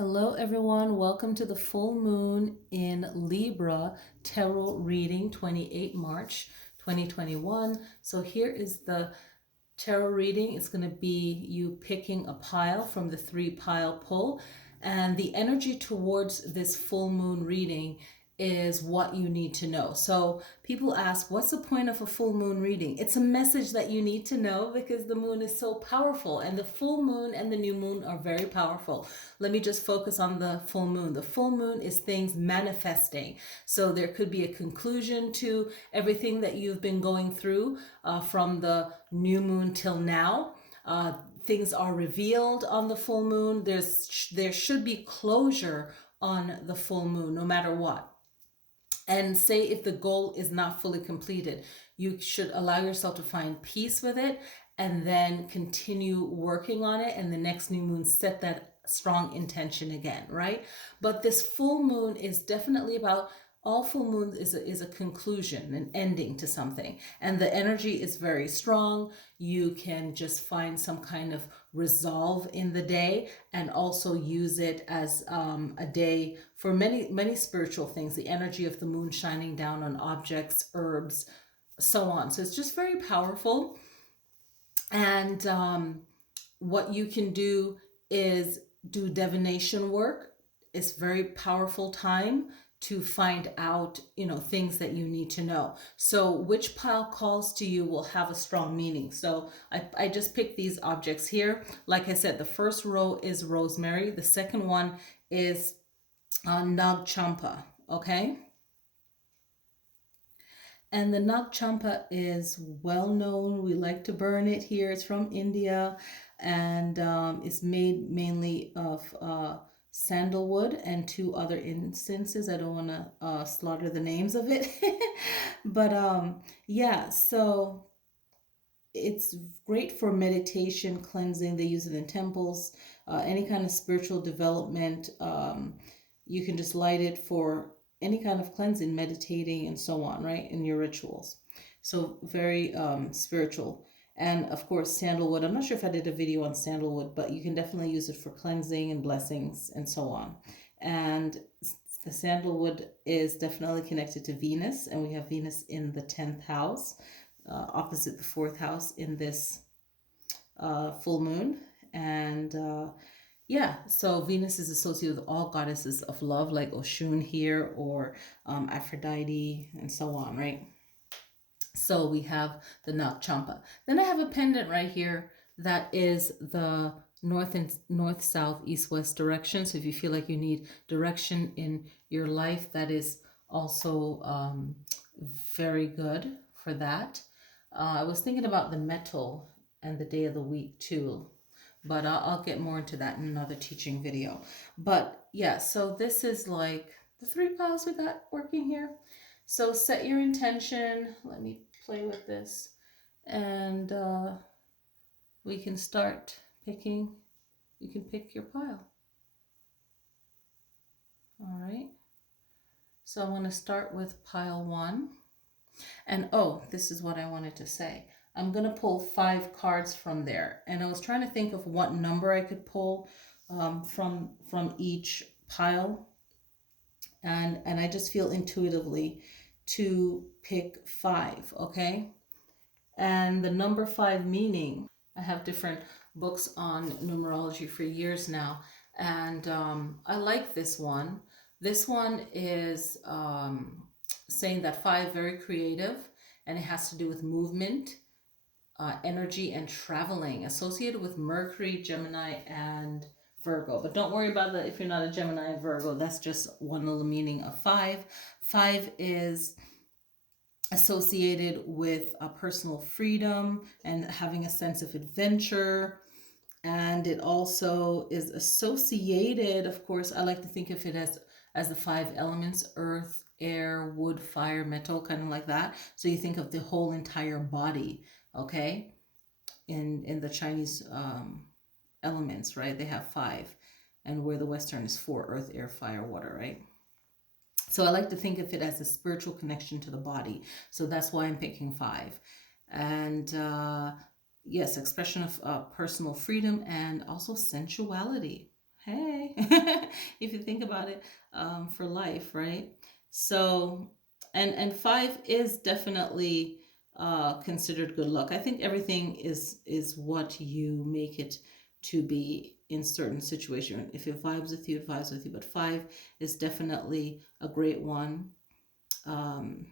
Hello, everyone. Welcome to the full moon in Libra tarot reading, 28 March 2021. So here is the tarot reading. It's going to be you picking a pile from the 3-pile pull. And the energy towards this full moon reading is what you need to know. So people ask, what's the point of a full moon reading? It's a message that you need to know because the moon is so powerful, and the full moon and the new moon are very powerful. Let me just focus on the full moon. The full moon is things manifesting. So there could be a conclusion to everything that you've been going through from the new moon till now. Things are revealed on the full moon. There should be closure on the full moon, no matter what. And say if the goal is not fully completed, you should allow yourself to find peace with it and then continue working on it. And the next new moon, set that strong intention again, right? But this full moon is definitely about, all full moons is a conclusion, an ending to something. And the energy is very strong. You can just find some kind of resolve in the day and also use it as a day for many spiritual things. The energy of the moon shining down on objects, herbs, so on. So it's just very powerful. And what you can do is do divination work. It's very powerful time to find out, things that you need to know. So which pile calls to you will have a strong meaning. So I just picked these objects here. Like I said, the first row is rosemary. The second one is Nag Champa, okay? And the Nag Champa is well known. We like to burn it here. It's from India, and it's made mainly of sandalwood and 2 other instances. I don't want to slaughter the names of it. But yeah, so it's great for meditation, cleansing. They use it in temples, any kind of spiritual development. You can just light it for any kind of cleansing, meditating, and so on, right, in your rituals. So very spiritual. And of course, sandalwood. I'm not sure if I did a video on sandalwood, but you can definitely use it for cleansing and blessings and so on. And the sandalwood is definitely connected to Venus, and we have Venus in the 10th house, opposite the 4th house in this full moon. And yeah, so Venus is associated with all goddesses of love, like Oshun here, or Aphrodite, and so on, right? So we have the Nag Champa. Then I have a pendant right here that is the north, south, east, west direction. So if you feel like you need direction in your life, that is also very good for that. I was thinking about the metal and the day of the week too, but I'll get more into that in another teaching video. But yeah, so this is like the 3 piles we got working here. So set your intention. Let me play with this, and we can start picking. You can pick your pile. All right. So I'm going to start with pile 1. And oh, this is what I wanted to say. I'm going to pull 5 cards from there. And I was trying to think of what number I could pull from each pile. And I just feel intuitively to pick 5, okay? And the number 5 meaning, I have different books on numerology for years now. And I like this one. This one is saying that 5, very creative, and it has to do with movement, energy, and traveling, associated with Mercury, Gemini, and Virgo. But don't worry about that if you're not a Gemini and Virgo. That's just one little meaning of 5. 5 is associated with personal freedom and having a sense of adventure. And it also is associated, of course, I like to think of it as the 5 elements: earth, air, wood, fire, metal, kind of like that. So you think of the whole entire body, okay? In the Chinese elements, right? They have 5, and where the Western is 4: earth, air, fire, water, right? So I like to think of it as a spiritual connection to the body. So that's why I'm picking 5. And yes, expression of personal freedom and also sensuality. Hey. okay? If you think about it, for life, right? So, and five is definitely considered good luck. I think everything is what you make it to be in certain situation. If it vibes with you, it vibes with you. But five is definitely a great one. Um,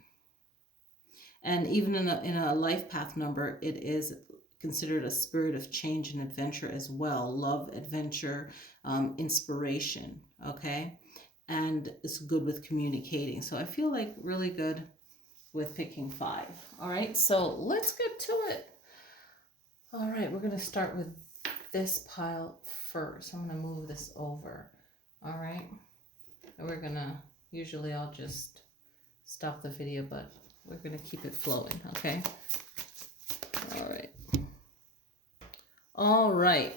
and even in a life path number, it is considered a spirit of change and adventure as well. Love, adventure, inspiration. Okay. And it's good with communicating. So I feel like really good with picking five. All right. So let's get to it. All right. We're going to start with this pile first. I'm going to move this over. All right. And we're going to, usually I'll just stop the video, but we're going to keep it flowing, okay? All right. All right.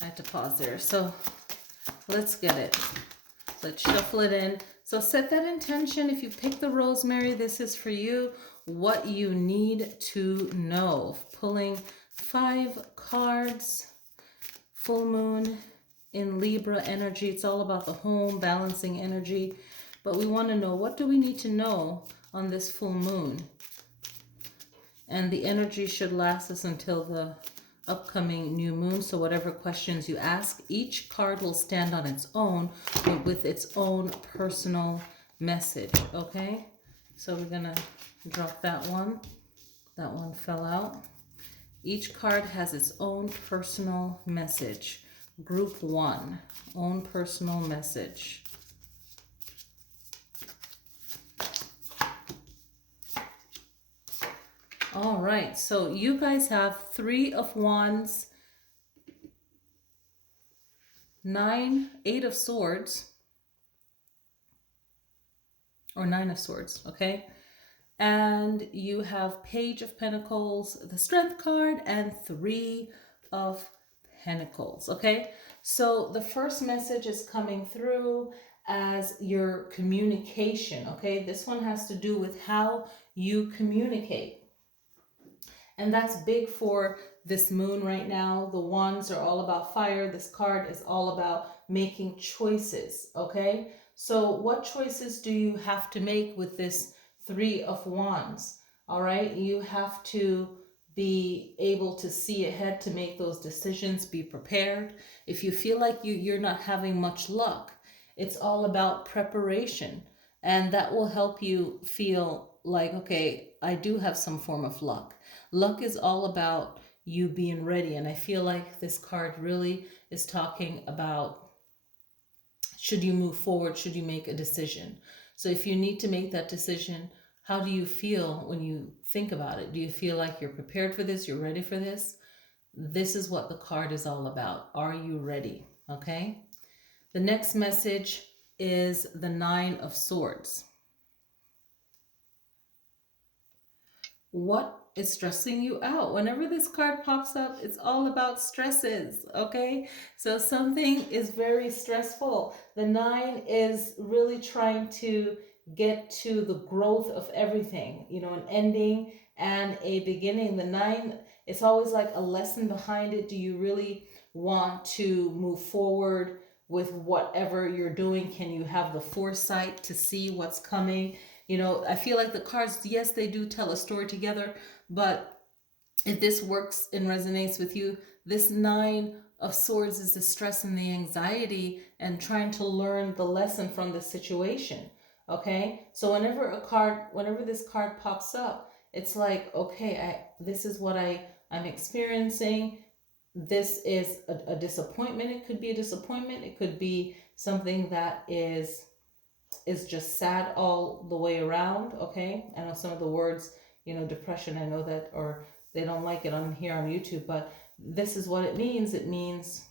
I had to pause there. So let's get it. Let's shuffle it in. So set that intention. If you pick the rosemary, this is for you. What you need to know. Pulling 5 cards. Full moon in Libra energy. It's all about the home, balancing energy. But we want to know, what do we need to know on this full moon? And the energy should last us until the upcoming new moon. So whatever questions you ask, each card will stand on its own with its own personal message, okay? So we're going to drop that one. That one fell out. Each card has its own personal message. Group 1, own personal message. All right, so you guys have 3 of Wands, 8 of Swords, or 9 of Swords, okay? And you have Page of Pentacles, the Strength card, and 3 of Pentacles, okay? So the first message is coming through as your communication, okay? This one has to do with how you communicate. And that's big for this moon right now. The wands are all about fire. This card is all about making choices, okay? So what choices do you have to make with this 3 of Wands? All right, you have to be able to see ahead to make those decisions, be prepared. If you feel like you're not having much luck, it's all about preparation. And that will help you feel like, okay, I do have some form of luck. Luck is all about you being ready. And I feel like this card really is talking about, should you move forward? Should you make a decision? So if you need to make that decision, how do you feel when you think about it? Do you feel like you're prepared for this? You're ready for this? This is what the card is all about. Are you ready? Okay. The next message is the 9 of Swords. What is stressing you out? Whenever this card pops up, it's all about stresses, okay? So something is very stressful. The 9 is really trying to get to the growth of everything, you know, an ending and a beginning. The 9, it's always like a lesson behind it. Do you really want to move forward with whatever you're doing? Can you have the foresight to see what's coming? You know, I feel like the cards, yes, they do tell a story together, but if this works and resonates with you, this 9 of Swords is the stress and the anxiety and trying to learn the lesson from the situation. Okay, so whenever this card pops up, it's like, okay, this is what I'm experiencing. This is a disappointment. It could be a disappointment. It could be something that is just sad all the way around, okay? I know some of the words, you know, depression, I know that, or they don't like it on here on YouTube, but this is what it means. It means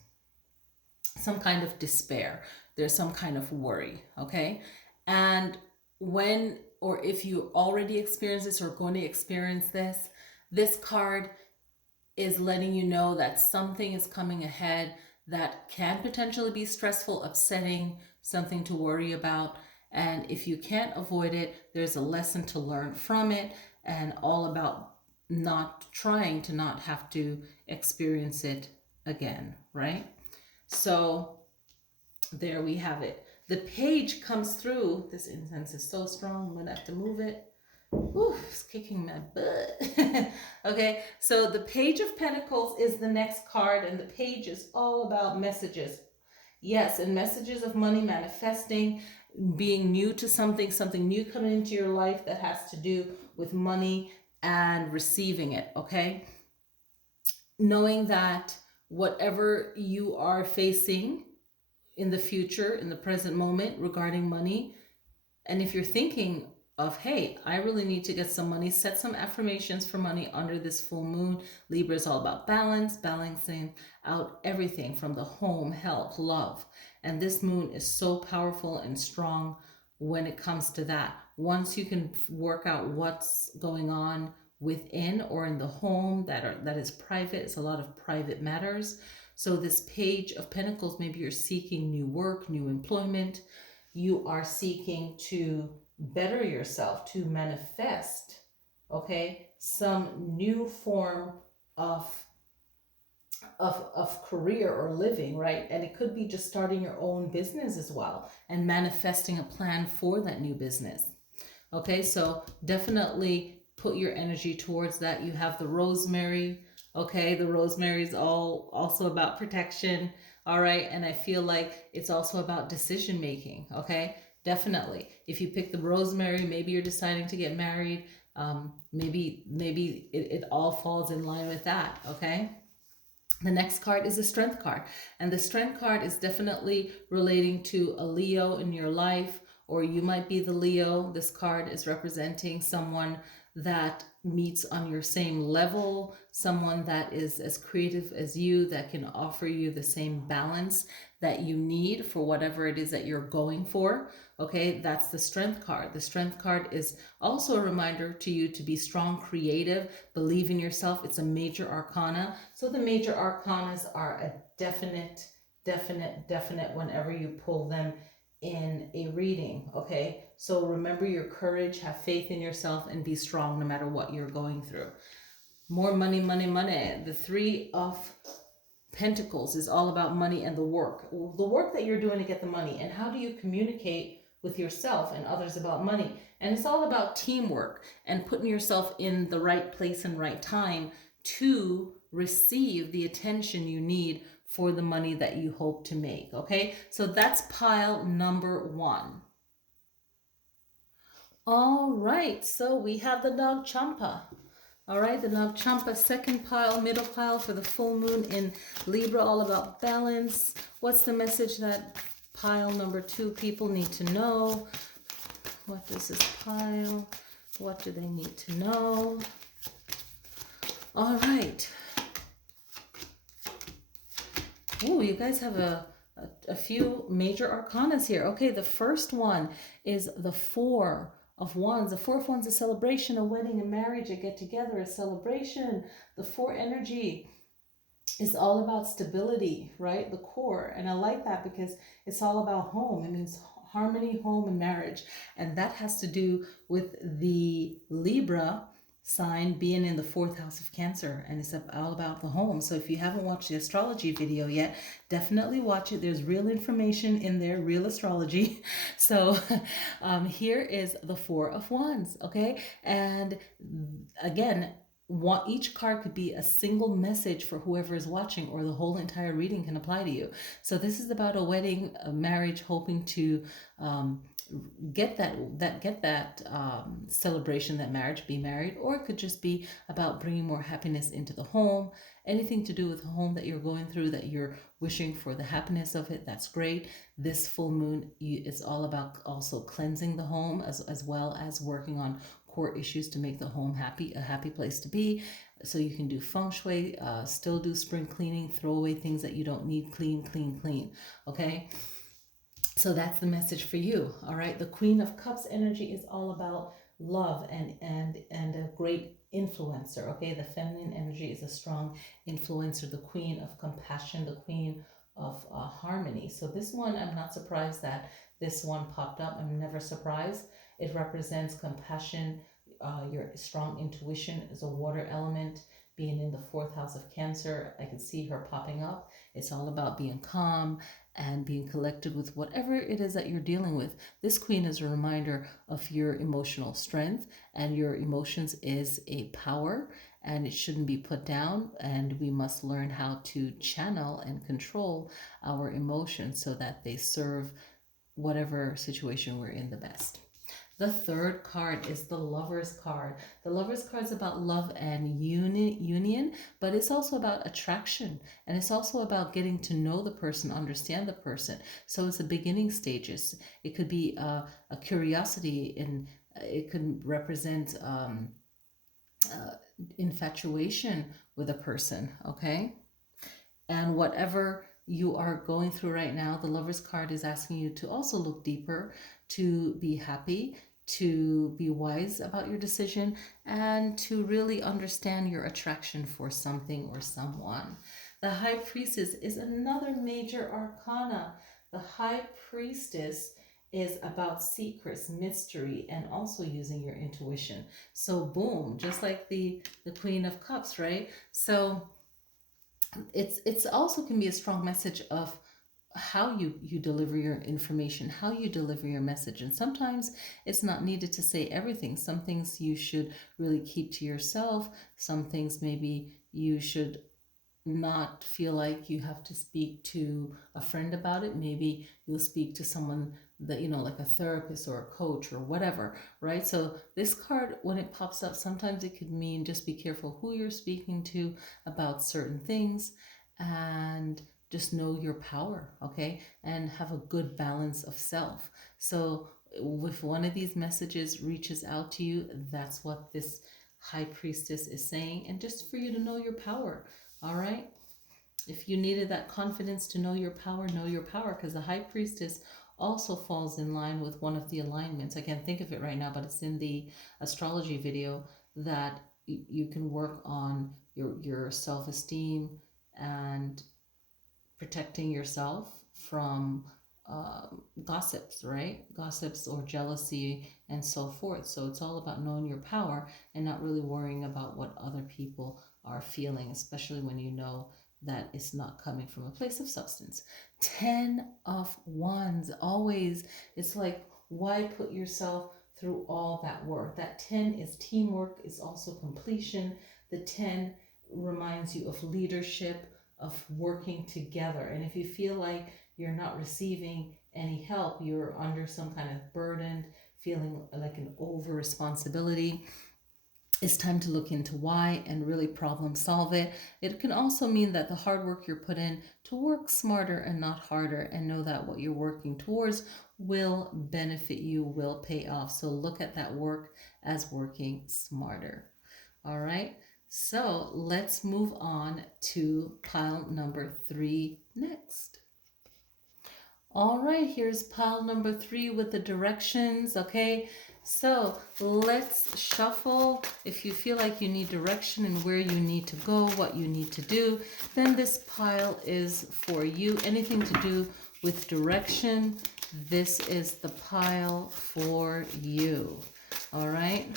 some kind of despair. There's some kind of worry, okay? And when, or if you already experienced this or going to experience this card is letting you know that something is coming ahead that can potentially be stressful, upsetting, something to worry about. And if you can't avoid it, there's a lesson to learn from it, and all about not trying to not have to experience it again, right? So There we have it. The page comes through. This incense is so strong, I'm gonna have to move it. Whew, it's kicking my butt. Okay, so the Page of Pentacles is the next card, and the page is all about messages. Yes, and messages of money manifesting, being new to something, something new coming into your life that has to do with money and receiving it, okay? Knowing that whatever you are facing in the future, in the present moment regarding money, and if you're thinking of, hey, I really need to get some money, set some affirmations for money under this full moon. Libra is all about balance, balancing out everything from the home, health, love. And this moon is so powerful and strong when it comes to that. Once you can work out what's going on within or in the home that is private, it's a lot of private matters. So this Page of Pentacles, maybe you're seeking new work, new employment, you are seeking to better yourself, to manifest, okay, some new form of career or living, right? And it could be just starting your own business as well and manifesting a plan for that new business. Okay, so definitely put your energy towards that. You have the rosemary. Okay, the rosemary is all also about protection. All right, and I feel like it's also about decision making. Okay, definitely. If you pick the rosemary, maybe you're deciding to get married. Maybe it all falls in line with that. Okay. The next card is a strength card, and the strength card is definitely relating to a Leo in your life, or you might be the Leo. This card is representing someone that meets on your same level, someone that is as creative as you, that can offer you the same balance that you need for whatever it is that you're going for. Okay, that's the strength card. The strength card is also a reminder to you to be strong, creative, believe in yourself. It's a major arcana. So the major arcanas are a definite whenever you pull them in a reading. Okay, so remember your courage, have faith in yourself, and be strong no matter what you're going through. More money. The Three of Pentacles is all about money and the work that you're doing to get the money, and how do you communicate with yourself and others about money. And it's all about teamwork and putting yourself in the right place and right time to receive the attention you need for the money that you hope to make. Okay, so that's pile number 1. All right, so we have the Nag Champa. All right, the Nag Champa, second pile, middle pile for the full moon in Libra, all about balance. What's the message that pile number 2 people need to know? What does this pile, what do they need to know? All right. Oh, you guys have a few major arcanas here. Okay, the first one is the Four of Wands. The Four of Wands is a celebration, a wedding, a marriage, a get-together, a celebration. The Four energy is all about stability, right? The core. And I like that because it's all about home. It means harmony, home, and marriage. And that has to do with the Libra sign being in the 4th house of Cancer, and it's all about the home. So if you haven't watched the astrology video yet, definitely watch it. There's real information in there, real astrology. So here is the Four of Wands. Okay, and again, each card could be a single message for whoever is watching, or the whole entire reading can apply to you. So this is about a wedding, a marriage, hoping to get that celebration, that marriage, be married, or it could just be about bringing more happiness into the home. Anything to do with the home that you're going through, that you're wishing for the happiness of it, that's great. This full moon is all about also cleansing the home, as well as working on core issues to make the home a happy place to be. So you can do feng shui, still do spring cleaning, throw away things that you don't need, clean. Okay, so that's the message for you. All right, the Queen of Cups energy is all about love and a great influencer. Okay, the feminine energy is a strong influencer, the Queen of Compassion, the Queen of harmony. So this one, I'm not surprised that this one popped up. I'm never surprised. It represents compassion. Your strong intuition is a water element, being in the fourth house of Cancer. I can see her popping up. It's all about being calm and being collected with whatever it is that you're dealing with. This queen is a reminder of your emotional strength, and your emotions is a power, and it shouldn't be put down, and we must learn how to channel and control our emotions so that they serve whatever situation we're in the best. The third card is the Lover's card. The Lover's card is about love and union, but it's also about attraction, and it's also about getting to know the person, understand the person. So it's the beginning stages. It could be a curiosity, and it could represent infatuation with a person, okay? And whatever you are going through right now, the Lover's card is asking you to also look deeper, to be happy, to be wise about your decision, and to really understand your attraction for something or someone. The High Priestess is another major arcana. The High Priestess is about secrets, mystery, and also using your intuition. So boom, just like the Queen of Cups, right? So it's also can be a strong message of how you deliver your information, how you deliver your message. And sometimes it's not needed to say everything. Some things you should really keep to yourself. Some things maybe you should not feel like you have to speak to a friend about it. Maybe you'll speak to someone that, like a therapist or a coach or whatever, right? So this card, when it pops up, sometimes it could mean just be careful who you're speaking to about certain things, and just know your power, okay? And have a good balance of self. So if one of these messages reaches out to you, that's what this High Priestess is saying, and just for you to know your power. All right. If you needed that confidence to know your power, because the High Priestess also falls in line with one of the alignments. I can't think of it right now, but it's in the astrology video that you can work on your self-esteem and protecting yourself from gossips, right? Gossips or jealousy and so forth. So it's all about knowing your power and not really worrying about what other people are feeling, especially when you know that it's not coming from a place of substance. 10 of Wands, always, it's like, why put yourself through all that work? That 10 is teamwork, is also completion. The 10 reminds you of leadership, of working together. And if you feel like you're not receiving any help, you're under some kind of burden, feeling like an over responsibility, it's time to look into why and really problem solve it. It can also mean that the hard work you're put in to work smarter and not harder, and know that what you're working towards will benefit you, will pay off. So look at that work as working smarter. All right. So let's move on to pile number 3 next. All right, here's pile number 3 with the directions, okay? So let's shuffle. If you feel like you need direction and where you need to go, what you need to do, then this pile is for you. Anything to do with direction, this is the pile for you. All right?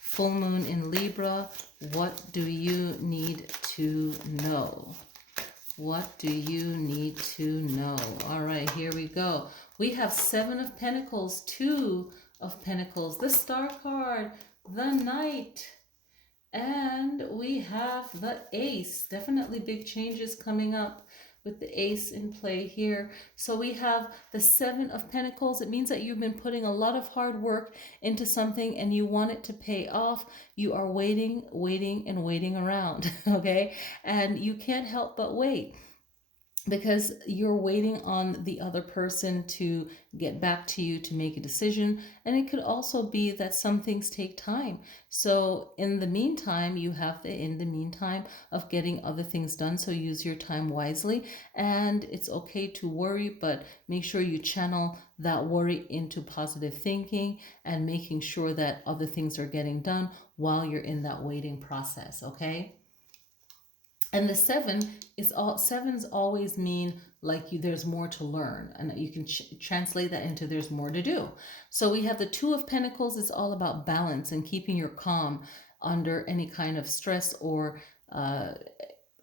Full moon in Libra, what do you need to know? What do you need to know? All right, here we go. We have 7 of Pentacles, 2 of Pentacles, the Star card, the Knight, and we have the Ace. Definitely big changes coming up with the Ace in play here. So we have the 7 of Pentacles. It means that you've been putting a lot of hard work into something and you want it to pay off. You are waiting, and waiting around, okay? And you can't help but wait, because you're waiting on the other person to get back to you to make a decision. And it could also be that some things take time. So in the meantime, you have in the meantime of getting other things done. So use your time wisely. And it's okay to worry, but make sure you channel that worry into positive thinking and making sure that other things are getting done while you're in that waiting process, okay? And the 7 is all, 7s always mean like there's more to learn, and you can translate that into there's more to do. So we have the 2 of Pentacles. It's all about balance and keeping your calm under any kind of stress or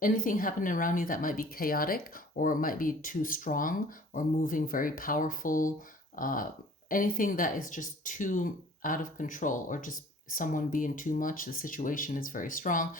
anything happening around you that might be chaotic or might be too strong or moving very powerful, anything that is just too out of control or just someone being too much, the situation is very strong.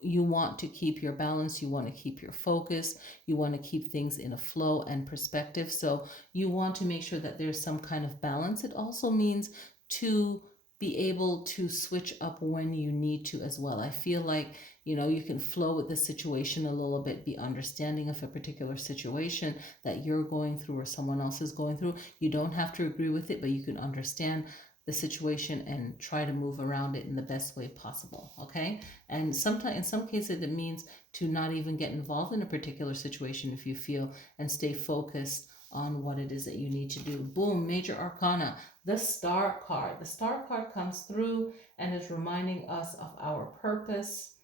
You want to keep your balance, you want to keep your focus, you want to keep things in a flow and perspective. So you want to make sure that there's some kind of balance. It also means to be able to switch up when you need to as well. I feel like, you know, you can flow with the situation a little bit, be understanding of a particular situation that you're going through or someone else is going through. You don't have to agree with it, but you can understand the situation and try to move around it in the best way possible. Okay. And sometimes, in some cases, it means to not even get involved in a particular situation if you feel, and stay focused on what it is that you need to do. Boom, major arcana, the star card. The star card comes through and is reminding us of our purpose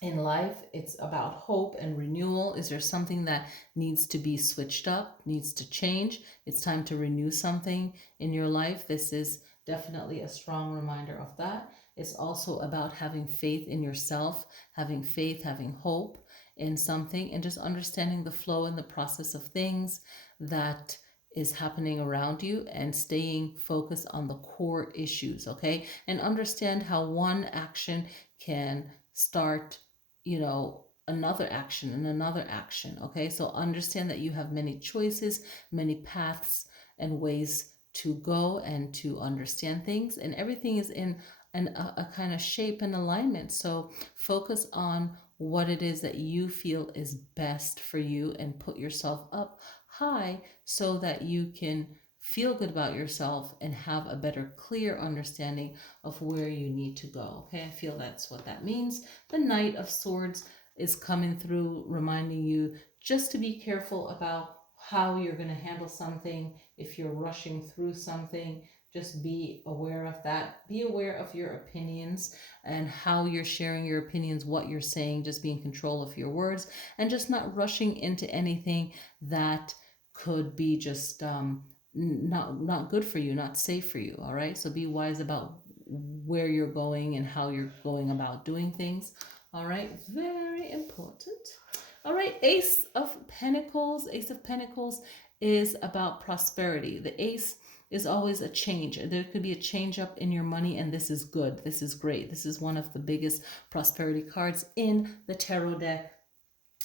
in life. It's about hope and renewal. Is there something that needs to be switched up, needs to change? It's time to renew something in your life. This is definitely a strong reminder of that. It's also about having faith in yourself, having faith, having hope in something, and just understanding the flow and the process of things that is happening around you and staying focused on the core issues, okay? And understand how one action can start, you know, another action and another action, okay? So understand that you have many choices, many paths and ways to go and to understand things, and everything is in a kind of shape and alignment. So focus on what it is that you feel is best for you and put yourself up high so that you can feel good about yourself and have a better, clear understanding of where you need to go. Okay, I feel that's what that means. The Knight of Swords is coming through, reminding you just to be careful about how you're going to handle something. If you're rushing through something, just be aware of that. Be aware of your opinions and how you're sharing your opinions, what you're saying, just be in control of your words and just not rushing into anything that could be just not good for you, not safe for you. All right, so be wise about where you're going and how you're going about doing things. All right, very important. All right, Ace of Pentacles. Ace of Pentacles is about prosperity. The ace is always a change. There could be a change up in your money, and this is good. This is great. This is one of the biggest prosperity cards in the tarot deck.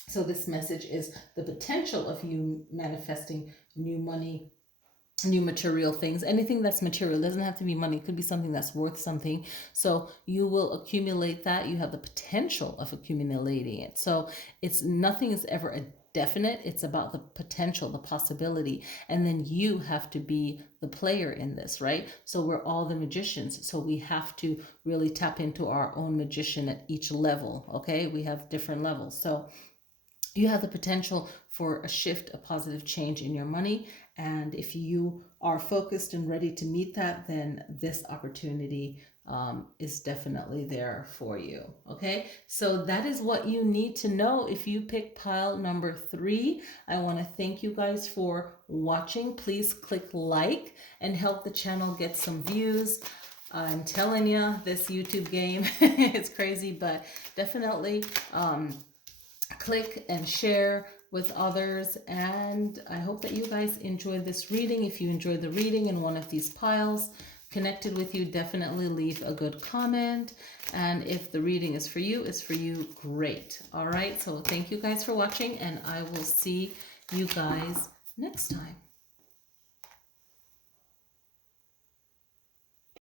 So this message is the potential of you manifesting new money, new material things. Anything that's material, it doesn't have to be money, it could be something that's worth something. So you will accumulate that. You have the potential of accumulating it. So it's, nothing is ever a definite. It's about the potential, the possibility, and then you have to be the player in this, right? So we're all the magicians, so we have to really tap into our own magician at each level. Okay, we have different levels. So you have the potential for a shift, a positive change in your money. And if you are focused and ready to meet that, then this opportunity is definitely there for you. Okay, so that is what you need to know if you pick pile number 3. I want to thank you guys for watching. Please click like and help the channel get some views. I'm telling you, this YouTube game, it's crazy, but definitely click and share with others. And I hope that you guys enjoyed this reading. If you enjoyed the reading in one of these piles connected with you, definitely leave a good comment. And if the reading is for you, great. All right, so thank you guys for watching, and I will see you guys next time.